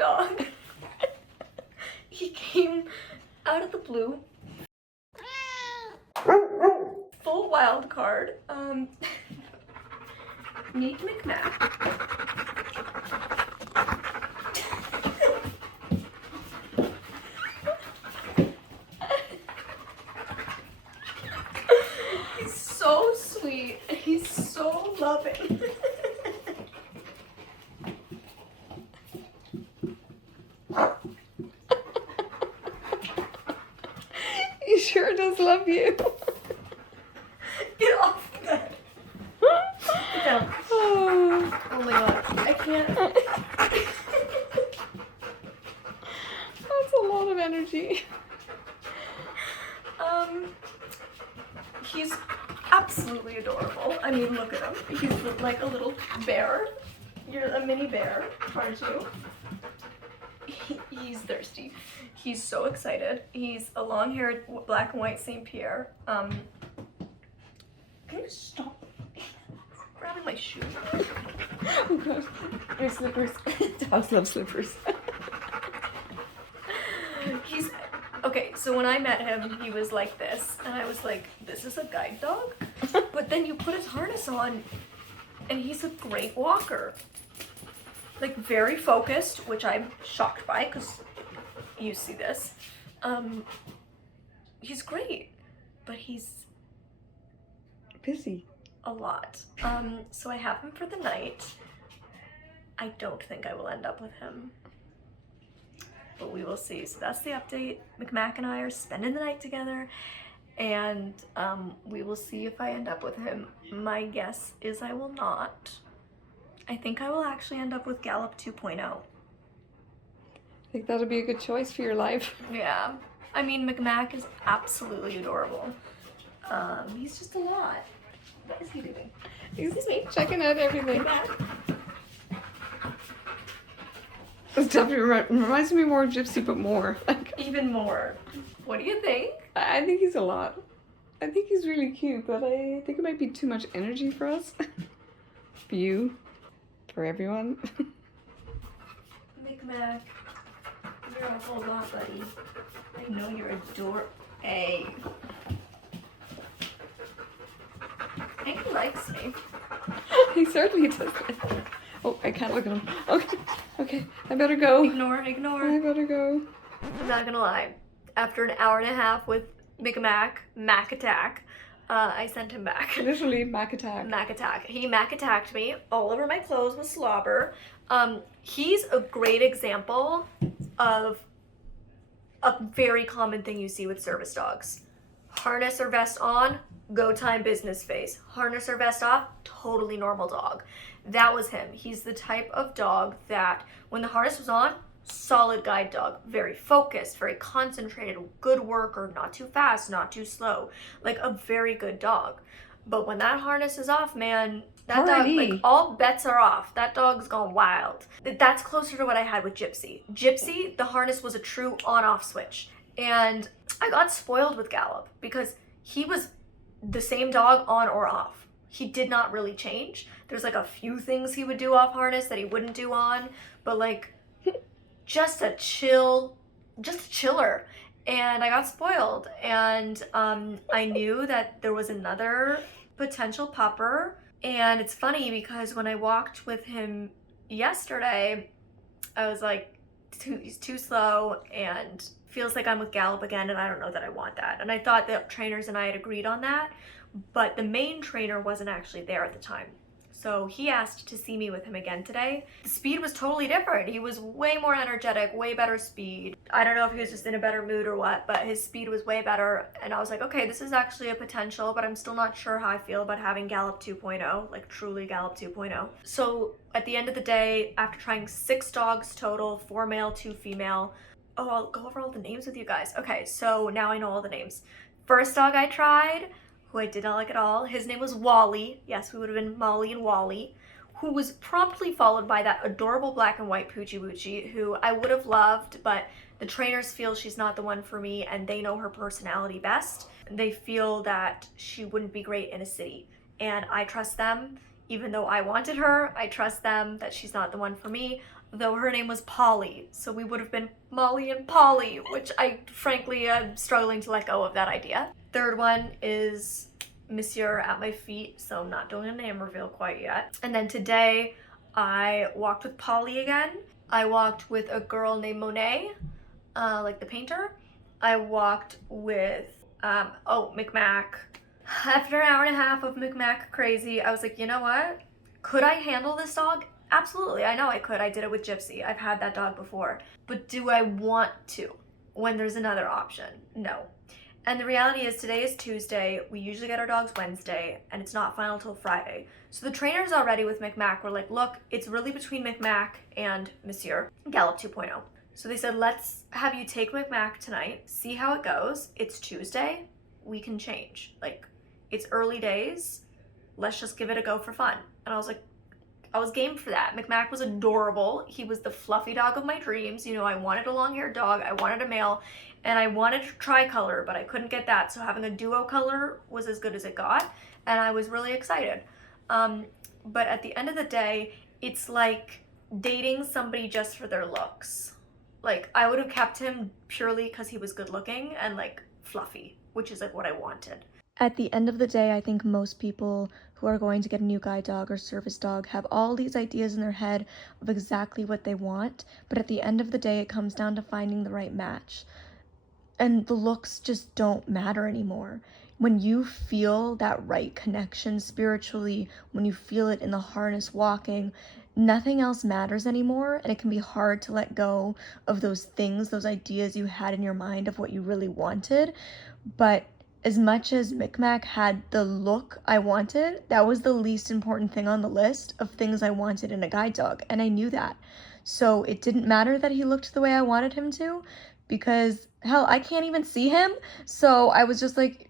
dog. He came out of the blue. Full wild card. Meet McMack. He's so sweet and he's so loving. He sure does love you. Get off the bed. Get down. Oh. Oh my god. I can't. That's a lot of energy. He's absolutely adorable. I mean, look at him. He's like a little bear. You're a mini bear, aren't you? He's thirsty. He's so excited. He's a long-haired black and white St. Pierre. Can you stop grabbing my shoe? Oh gosh. My slippers. Dogs love slippers. He's okay, so when I met him, he was like this, and I was like, this is a guide dog? But then you put his harness on, and he's a great walker. Like, very focused, which I'm shocked by, because you see this. He's great, but he's Busy. a lot. So I have him for the night. I don't think I will end up with him, but we will see. So that's the update. McMack and I are spending the night together, and we will see if I end up with him. My guess is I will not. I think I will actually end up with Gallop 2.0. I think that'll be a good choice for your life. Yeah. I mean, McMack is absolutely adorable. He's just a lot. What is he doing? He's checking out everything. McMack. This definitely reminds me more of Gypsy, but more. Like, Even more. What do you think? I think he's a lot. I think he's really cute, but I think it might be too much energy for us. For you. For everyone. McMack, you're a whole lot, buddy. I know you're Hey. I think he likes me. He certainly does. Oh, I can't look at him. Okay, okay, I better go. Ignore. I better go. I'm not gonna lie. After an hour and a half with Mac Attack, I sent him back. Literally, Mac attack. Mac Attack. He Mac attacked me all over my clothes with slobber. He's a great example of a very common thing you see with service dogs. Harness or vest on, go time business face. Harness or vest off, totally normal dog. That was him. He's the type of dog that when the harness was on, solid guide dog, very focused, very concentrated, good worker, not too fast, not too slow, like a very good dog. But when that harness is off, man, that dog, like, all bets are off. That dog's gone wild. That's closer to what I had with Gypsy. Gypsy, the harness was a true on-off switch. And I got spoiled with Gallop because he was the same dog on or off. He did not really change. There's like a few things he would do off harness that he wouldn't do on, but like just a chiller. And I got spoiled, and I knew that there was another potential pupper. And it's funny because when I walked with him yesterday, I was like, he's too slow and feels like I'm with Gallop again, and I don't know that I want that. And I thought that trainers and I had agreed on that, but the main trainer wasn't actually there at the time. So he asked to see me with him again today. The speed was totally different. He was way more energetic, way better speed. I don't know if he was just in a better mood or what, but his speed was way better. And I was like, okay, this is actually a potential, but I'm still not sure how I feel about having Gallop 2.0, like truly Gallop 2.0. So at the end of the day, after trying 6 dogs total, 4 male, 2 female, oh, I'll go over all the names with you guys. Okay, so now I know all the names. First dog I tried, who I did not like at all, his name was Wally. Yes, we would have been Molly and Wally, who was promptly followed by that adorable black and white Poochie Woochie, who I would have loved, but the trainers feel she's not the one for me, and they know her personality best. They feel that she wouldn't be great in a city, and I trust them. even though I wanted her, I trust them that she's not the one for me, though her name was Polly, so we would have been Molly and Polly, which I frankly am struggling to let go of that idea. Third one is Monsieur at my feet, so I'm not doing a name reveal quite yet. And then today I walked with Polly again. I walked with a girl named Monet, like the painter. I walked with Micmac. After an hour and a half of Micmac crazy, I was like, you know what? Could I handle this dog? Absolutely, I know I could. I did it with Gypsy. I've had that dog before. But do I want to when there's another option? No. And the reality is today is Tuesday. We usually get our dogs Wednesday, and it's not final till Friday. So the trainers already with Micmac were like, look, it's really between Micmac and Monsieur, Gallop 2.0. So they said, let's have you take Micmac tonight, see how it goes. It's Tuesday. We can change. Like, it's early days. Let's just give it a go for fun. And I was like, I was game for that. Micmac was adorable. He was the fluffy dog of my dreams. You know, I wanted a long-haired dog. I wanted a male. And I wanted a tricolor, but I couldn't get that. So having a duo color was as good as it got. And I was really excited. But at the end of the day, it's like dating somebody just for their looks. Like, I would have kept him purely because he was good looking and like fluffy, which is like what I wanted. At the end of the day, I think most people who are going to get a new guide dog or service dog have all these ideas in their head of exactly what they want, but at the end of the day, it comes down to finding the right match. And the looks just don't matter anymore. When you feel that right connection spiritually, when you feel it in the harness walking, nothing else matters anymore, and it can be hard to let go of those things, those ideas you had in your mind of what you really wanted. But as much as Micmac had the look I wanted, that was the least important thing on the list of things I wanted in a guide dog, and I knew that. So it didn't matter that he looked the way I wanted him to, because hell, I can't even see him. So I was just like,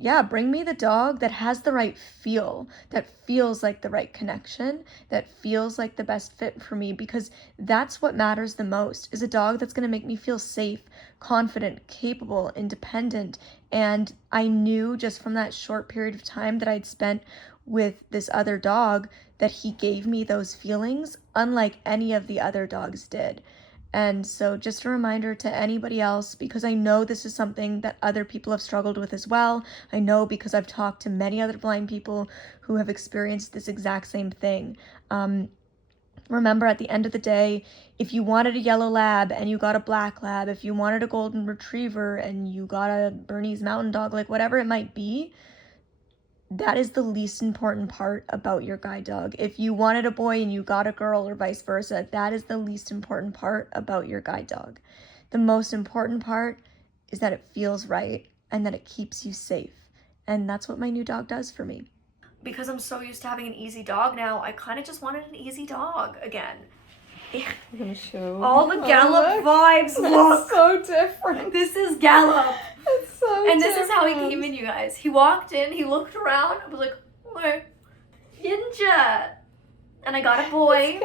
yeah, bring me the dog that has the right feel, that feels like the right connection, that feels like the best fit for me, because that's what matters the most, is a dog that's going to make me feel safe, confident, capable, independent. And I knew just from that short period of time that I'd spent with this other dog that he gave me those feelings, unlike any of the other dogs did. And so just a reminder to anybody else, because I know this is something that other people have struggled with as well. I know because I've talked to many other blind people who have experienced this exact same thing. Remember, at the end of the day, if you wanted a yellow lab and you got a black lab, if you wanted a golden retriever and you got a Bernese mountain dog, like whatever it might be, that is the least important part about your guide dog. If you wanted a boy and you got a girl or vice versa, that is the least important part about your guide dog. The most important part is that it feels right and that it keeps you safe. And that's what my new dog does for me. Because I'm so used to having an easy dog now, I kind of just wanted an easy dog again. I'm gonna show all the Gallop vibes. Look, so different. This is Gallop. It's so and different. This is how he came in, you guys. He walked in, he looked around, I was like, where? Ninja. And I got a boy.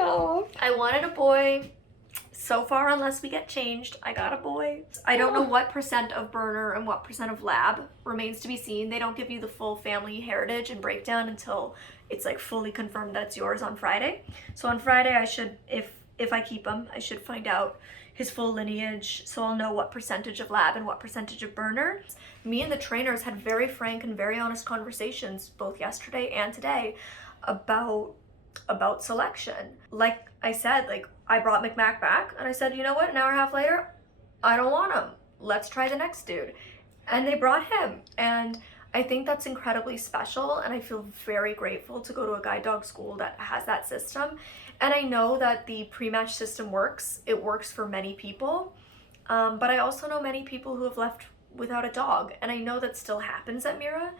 I wanted a boy. So far, unless we get changed, I got a boy. I don't know what % of burner and what % of lab remains to be seen. They don't give you the full family heritage and breakdown until it's like fully confirmed that it's yours on Friday. So on Friday, I should, if I keep him, I should find out his full lineage, so I'll know what % of lab and what % of burner. Me and the trainers had very frank and very honest conversations both yesterday and today about selection. Like I said, like I brought Micmac back and I said, you know what, an hour and a half later, I don't want him. Let's try the next dude. And they brought him. And I think that's incredibly special, and I feel very grateful to go to a guide dog school that has that system. And I know that the pre-match system works. It works for many people. But I also know many people who have left without a dog. And I know that still happens at Mira,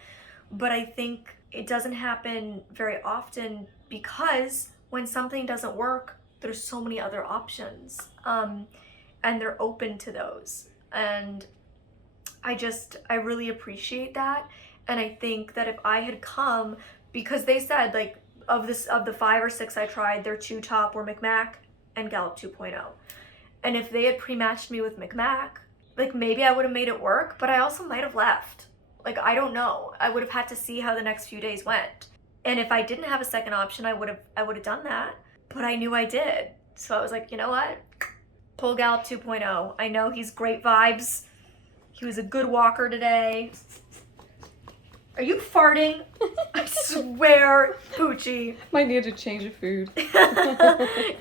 but I think it doesn't happen very often because when something doesn't work, there's so many other options. And they're open to those. And I really appreciate that. And I think that if I had come, because they said like of the 5 or 6 I tried, their 2 top were Micmac and Gallop 2.0. And if they had pre-matched me with Micmac, like maybe I would have made it work, but I also might have left. Like, I don't know. I would have had to see how the next few days went. And if I didn't have a second option, I would have done that. But I knew I did. So I was like, you know what? Pull Gallop 2.0. I know he's great vibes. He was a good walker today. Are you farting? I swear, Poochie. Might need to change of food.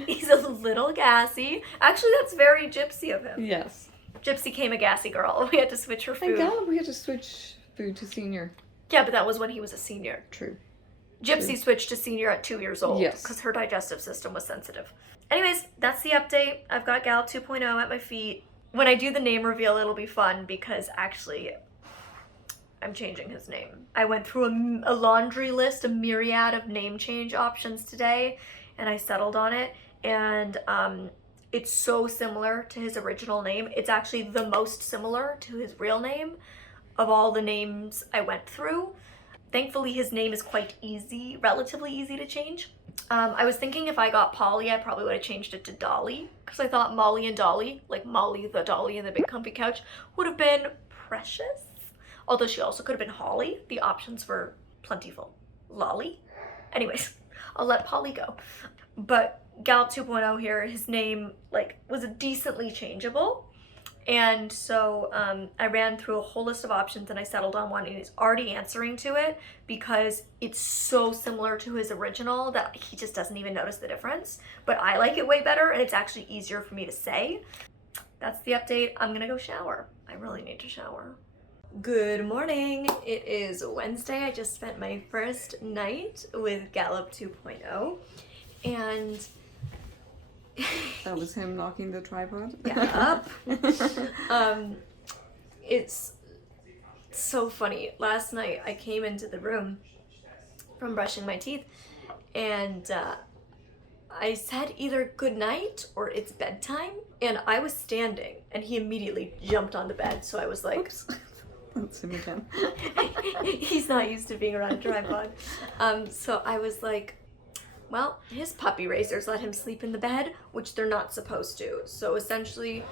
He's a little gassy. Actually, that's very gypsy of him. Yes. Gypsy came a gassy girl. We had to switch her food. And Gallop, we had to switch food to senior. Yeah, but that was when he was a senior. True. Gypsy switched to senior at 2 years old. Yes. Because her digestive system was sensitive. Anyways, that's the update. I've got Gallop 2.0 at my feet. When I do the name reveal, it'll be fun because actually I'm changing his name. I went through a laundry list, a myriad of name change options today, and I settled on it. And it's so similar to his original name. It's actually the most similar to his real name of all the names I went through. Thankfully, his name is quite easy, relatively easy to change. I was thinking if I got Polly, I probably would have changed it to Dolly, because I thought Molly and Dolly, like Molly the Dolly and the big comfy couch, would have been precious. Although she also could have been Holly. The options were plentiful. Lolly. Anyways, I'll let Polly go. But Gallop 2.0 here, his name was decently changeable. And so I ran through a whole list of options and I settled on one, and he's already answering to it because it's so similar to his original that he just doesn't even notice the difference. But I like it way better, and it's actually easier for me to say. That's the update. I'm gonna go shower. I really need to shower. Good morning. It is Wednesday. I just spent my first night with Gallop 2.0, and that was him knocking the tripod. Yeah. It's so funny. Last night I came into the room from brushing my teeth, and I said either good night or it's bedtime, and I was standing and he immediately jumped on the bed, so I was like, oops. That's him again. He's not used to being around a tripod. So I was like, well, his puppy raisers let him sleep in the bed, which they're not supposed to. So essentially,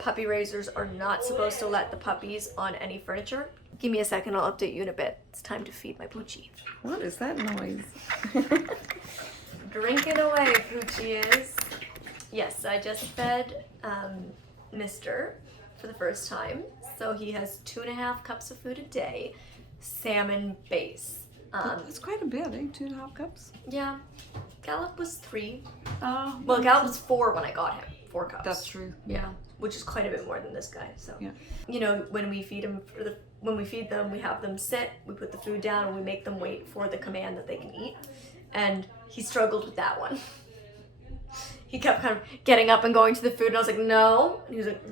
puppy raisers are not supposed to let the puppies on any furniture. Give me a second, I'll update you in a bit. It's time to feed my Poochie. What is that noise? Drinking away, Poochie is. Yes, I just fed Mr. for the first time. So he has 2.5 cups of food a day, salmon base. That's quite a bit, eh? 2.5 cups? Yeah. Gallop was 3. Oh. Well, Gallop was 4 when I got him. 4 cups. That's true. Yeah. Which is quite a bit more than this guy. So, yeah. You know, when we feed them, we have them sit, we put the food down, and we make them wait for the command that they can eat. And he struggled with that one. He kept kind of getting up and going to the food, and I was like, no. And he was like,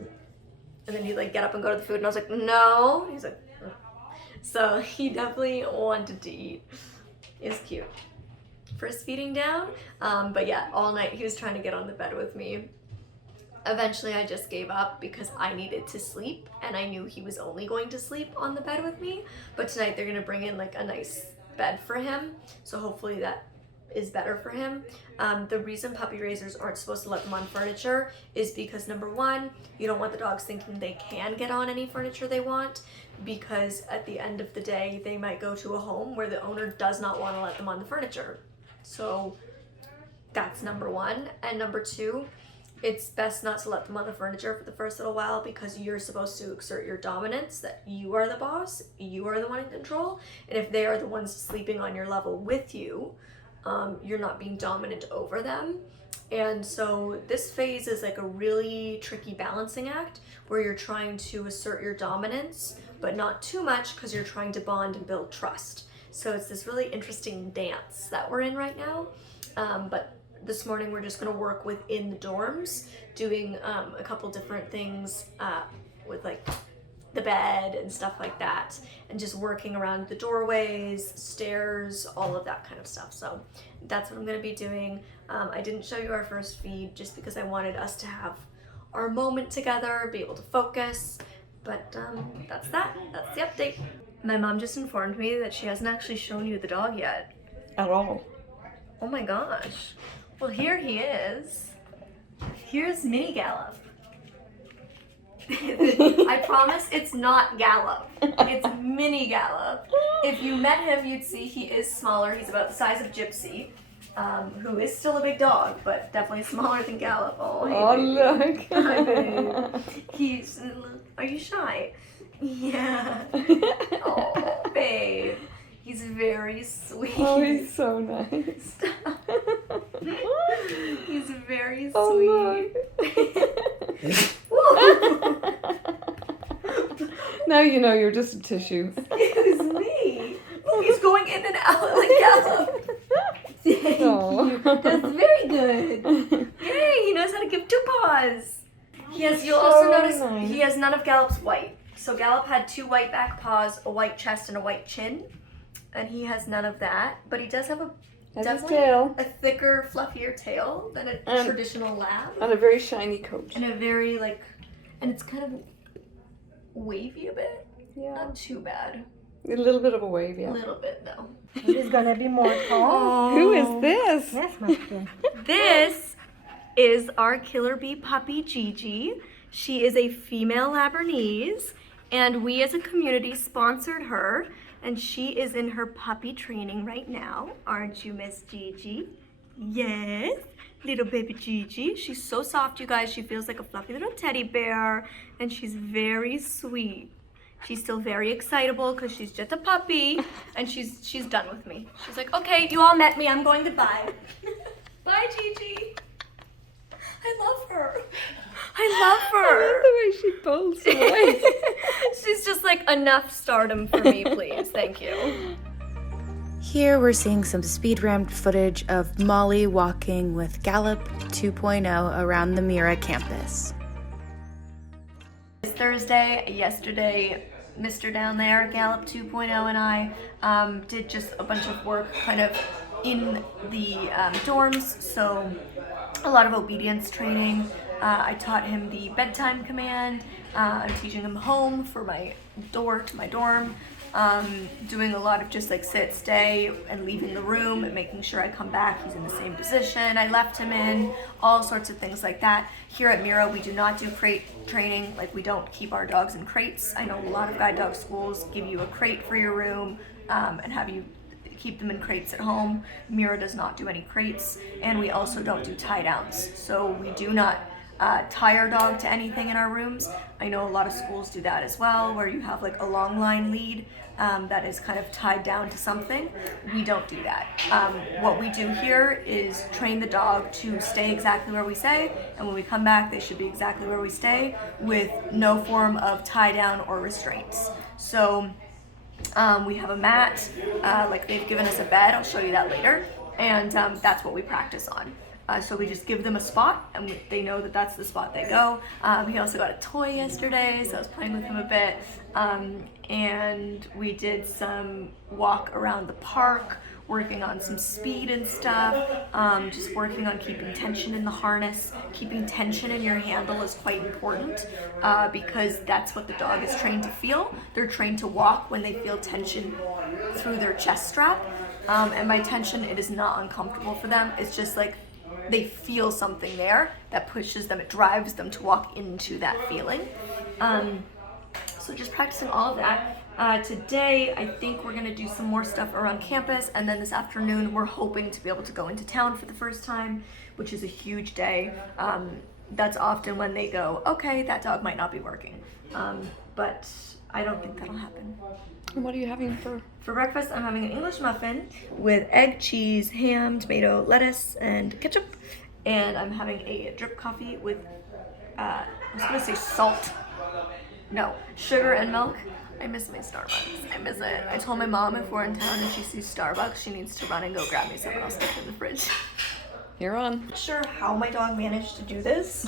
and then he'd get up and go to the food, and I was like, no. And he's like, mm. So he definitely wanted to eat. It was cute. First feeding down, but yeah, all night he was trying to get on the bed with me. Eventually I just gave up because I needed to sleep, and I knew he was only going to sleep on the bed with me. But tonight they're gonna bring in a nice bed for him, so hopefully that is better for him. The reason puppy raisers aren't supposed to let them on furniture is because, number one, you don't want the dogs thinking they can get on any furniture they want, because at the end of the day they might go to a home where the owner does not want to let them on the furniture. So that's number one. And number two, it's best not to let them on the furniture for the first little while, because you're supposed to exert your dominance, that you are the boss, you are the one in control, and if they are the ones sleeping on your level with you, you're not being dominant over them. And so this phase is a really tricky balancing act where you're trying to assert your dominance, but not too much, because you're trying to bond and build trust. So it's this really interesting dance that we're in right now. But this morning we're just going to work within the dorms, doing a couple different things with the bed and stuff like that, and just working around the doorways, stairs, all of that kind of stuff. So that's what I'm going to be doing. I didn't show you our first feed just because I wanted us to have our moment together, be able to focus, but that's that. That's the update. My mom just informed me that she hasn't actually shown you the dog yet. At all. Oh my gosh. Well, here he is. Here's Mini Gallop. I promise it's not Gallop. It's mini Gallop. If you met him, you'd see he is smaller. He's about the size of Gypsy, who is still a big dog, but definitely smaller than Gallop. Oh, hey, Oh, baby. look. Hi, babe. He's. Are you shy? Yeah. Oh, babe. He's very sweet. Oh, he's so nice. He's very Oh, sweet. Now you know you're just a tissue. Excuse me. Look, he's going in and out like Gallop. Thank you. That's very good. Yay, he knows how to give 2 paws. You'll also notice nice. he has none of Gallop's white. So Gallop had 2 white back paws, a white chest, and a white chin. And he has none of that. But he does have definitely tail. a thicker, fluffier tail than a traditional lab. And a very shiny coat. And a very, and it's kind of wavy a bit. Yeah. Not too bad. A little bit of a wave, yeah. A little bit, though. There's gonna be more calls. Who is this? Yes, my friend. This is our killer bee puppy, Gigi. She is a female Labradorese, and we as a community sponsored her, and she is in her puppy training right now. Aren't you, Miss Gigi? Yes, little baby Gigi. She's so soft, you guys. She feels like a fluffy little teddy bear, and she's very sweet. She's still very excitable because she's just a puppy, and she's done with me. She's like, okay, you all met me. I'm going goodbye. Bye, Gigi. I love her. I love her. I love the way she pulls away. She's just like, enough stardom for me, please. Thank you. Here we're seeing some speed ramped footage of Molly walking with Gallop 2.0 around the Mira campus. It's Thursday. Yesterday, Mr. Down there, Gallop 2.0, and I did just a bunch of work kind of in the dorms. So a lot of obedience training. I taught him the bedtime command. I'm teaching him home for my door to my dorm. Doing a lot of just like sit, stay, and leaving the room and making sure I come back, he's in the same position I left him in, all sorts of things like that. Here at Mira, we do not do crate training. Like, we don't keep our dogs in crates. I know a lot of guide dog schools give you a crate for your room and have you keep them in crates at home. Mira does not do any crates, and we also don't do tie downs. So we do not tie our dog to anything in our rooms. I know a lot of schools do that as well, where you have like a long line lead that is kind of tied down to something. We don't do that. What we do here is train the dog to stay exactly where we say, and when we come back, they should be exactly where we stay with no form of tie down or restraints. So we have a mat, like they've given us a bed, I'll show you that later, and that's what we practice on. So we just give them a spot, and they know that that's the spot they go. He also got a toy yesterday, so I was playing with him a bit. And we did some walk around the park, working on some speed and stuff, just working on keeping tension in the harness. Keeping tension in your handle is quite important because that's what the dog is trained to feel. They're trained to walk when they feel tension through their chest strap. And by tension, it is not uncomfortable for them. It's just like they feel something there that pushes them, it drives them to walk into that feeling. So just practicing all of that. Today, I think we're gonna do some more stuff around campus, and then this afternoon, we're hoping to be able to go into town for the first time, which is a huge day. That's often when they go, okay, that dog might not be working. But I don't think that'll happen. And what are you having for? For breakfast, I'm having an English muffin with egg, cheese, ham, tomato, lettuce, and ketchup. And I'm having a drip coffee with, I was gonna say salt. No, sugar and milk. I miss my Starbucks. I miss it. I told my mom if we're in town and she sees Starbucks, she needs to run and go grab me something else in the fridge. You're on. Not sure how my dog managed to do this.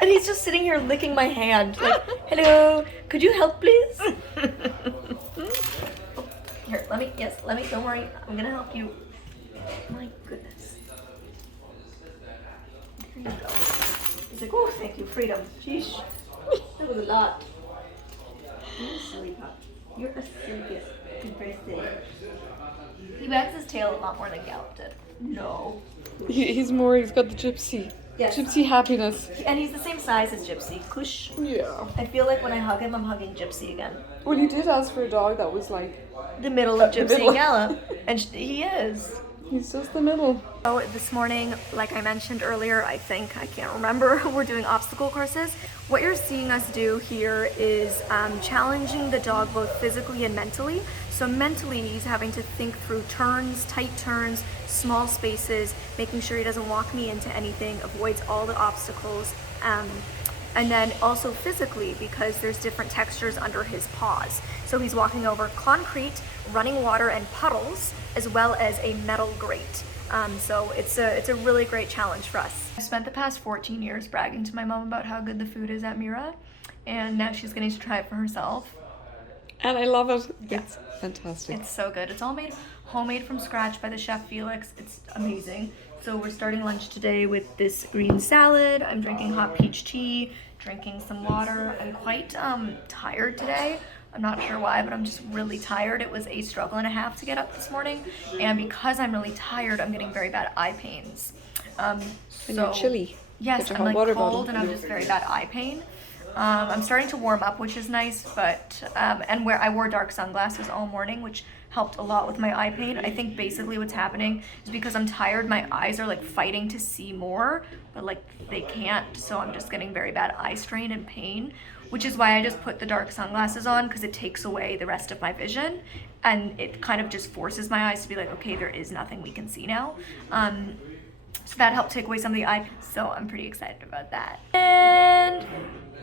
And he's just sitting here licking my hand, like, hello, could you help, please? Here, let me, don't worry, I'm gonna help you. My goodness. Here you go. He's like, oh, thank you, freedom. Sheesh, that was a lot. You're a silly pup. You're a silly kid. He's very silly. He wags his tail a lot more than Gallop did. No. He's got the gypsy Yes. Gypsy happiness. And he's the same size as Gypsy. Kush. Yeah. I feel like when I hug him, I'm hugging Gypsy again. Well, you did ask for a dog that was like... The middle of The Gypsy middle. and Gallop. And he is. He's just the middle. Oh, this morning, like I mentioned earlier, I can't remember, we're doing obstacle courses. What you're seeing us do here is challenging the dog both physically and mentally. So mentally, he's having to think through turns, tight turns, small spaces, making sure he doesn't walk me into anything, avoids all the obstacles. And then also physically, because there's different textures under his paws. So he's walking over concrete, running water and puddles, as well as a metal grate. So it's a really great challenge for us. I spent the past 14 years bragging to my mom about how good the food is at Mira, and now she's getting to try it for herself. And I love it. Yeah. It's fantastic. It's so good. It's all made homemade from scratch by the chef Felix. It's amazing. So we're starting lunch today with this green salad. I'm drinking hot peach tea, drinking some water. I'm quite tired today. I'm not sure why, but I'm just really tired. It was a struggle and a half to get up this morning. And because I'm really tired, I'm getting very bad eye pains. And you're chilly. Yes, Get your I'm hot like water cold bottle. and I'm just very bad eye pain. I'm starting to warm up, which is nice, but and where I wore dark sunglasses all morning, which helped a lot with my eye pain. I think basically what's happening is because I'm tired, my eyes are like fighting to see more, but like they can't, so I'm just getting very bad eye strain and pain, which is why I just put the dark sunglasses on, because it takes away the rest of my vision, and it kind of just forces my eyes to be like, okay, there is nothing we can see now. So that helped take away some of the eye, so I'm pretty excited about that. And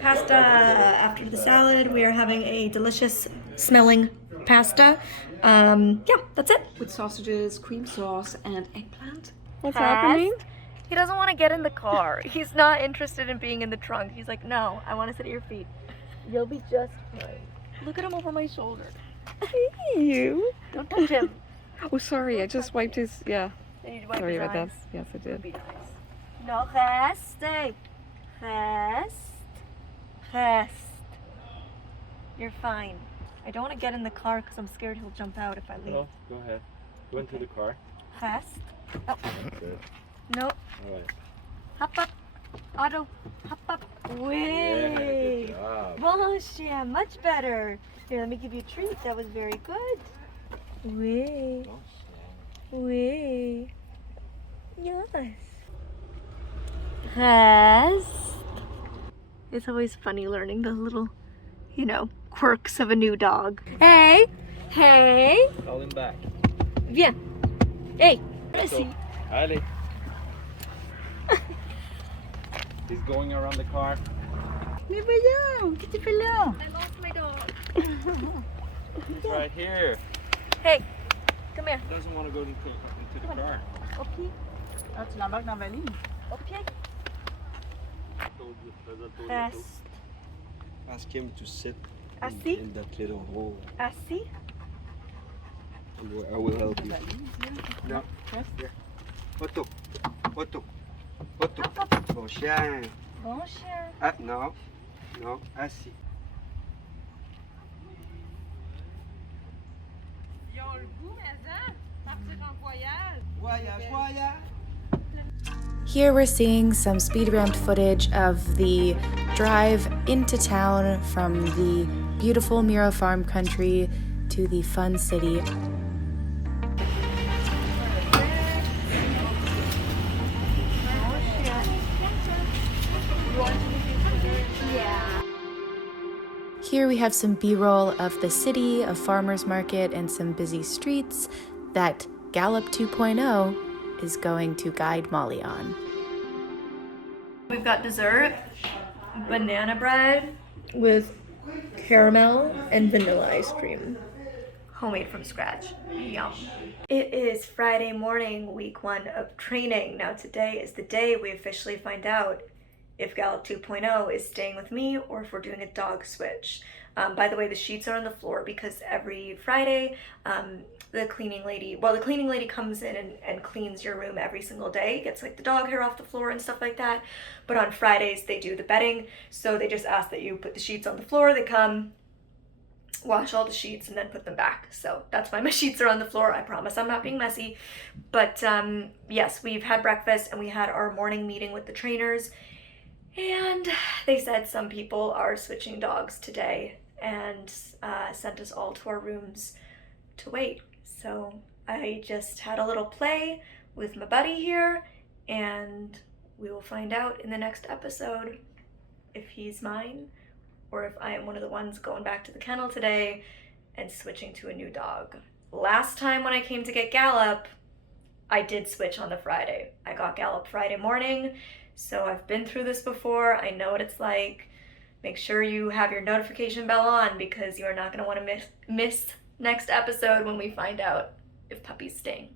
pasta. After the salad, we are having a delicious smelling pasta. Yeah, that's it. With sausages, cream sauce, and eggplant. What's happening? He doesn't want to get in the car. He's not interested in being in the trunk. He's like, no, I want to sit at your feet. You'll be just fine. Look at him over my shoulder. You? Don't touch him. Oh, sorry. I just wiped his... Yeah. I need to wipe Sorry his about that. eyes. Yes, I did. Be nice. No, rest. Rest. Rest. You're fine. I don't want to get in the car because I'm scared he'll jump out if I leave. No, go ahead. Go into the car. Rest. Oh. Good. No. All right. Hop up. Otto. Hop up. Yeah, Way. good job. Bon chien. Much better. Here, let me give you a treat. That was very good. Way. Way. Yes. Rest. It's always funny learning the little, quirks of a new dog. Hey! Hey! Call him back. Viens. Hey! So, allez. He's going around the car. Mais voyons, qu'est-ce que tu fais là? I lost my dog. He's right here. Hey! Come here. He doesn't want to go into the car. Au pied. Ah, tu l'embarques dans la valise. Au pied. Reste. Rest. Ask him to sit Assis. in that little hole. Assis. I will help you. No. Here. Otto. Otto. Otto. Bon chien. Bon chien. Ah, non. Non. Assis. Ils ont le goût, mais hein? Partir en voyage. Voyage, voyage. Here we're seeing some speed ramped footage of the drive into town from the beautiful Mira farm country to the fun city. Here we have some B-roll of the city, a farmer's market, and some busy streets that Gallop 2.0 is going to guide Molly on. We've got dessert, banana bread with caramel and vanilla ice cream. Homemade from scratch. Yum. It is Friday morning, week 1 of training. Now today is the day we officially find out if Gallop 2.0 is staying with me or if we're doing a dog switch. By the way, the sheets are on the floor because every Friday, the cleaning lady comes in and cleans your room every single day, gets like the dog hair off the floor and stuff like that. But on Fridays, they do the bedding, so they just ask that you put the sheets on the floor. They come, wash all the sheets, and then put them back. So that's why my sheets are on the floor. I promise I'm not being messy. But yes, we've had breakfast and we had our morning meeting with the trainers, and they said some people are switching dogs today and sent us all to our rooms to wait. So I just had a little play with my buddy here, and we will find out in the next episode if he's mine or if I am one of the ones going back to the kennel today and switching to a new dog. Last time when I came to get Gallop, I did switch on the Friday. I got Gallop Friday morning, so I've been through this before. I know what it's like. Make sure you have your notification bell on because you are not going to want to miss next episode when we find out if puppies sting.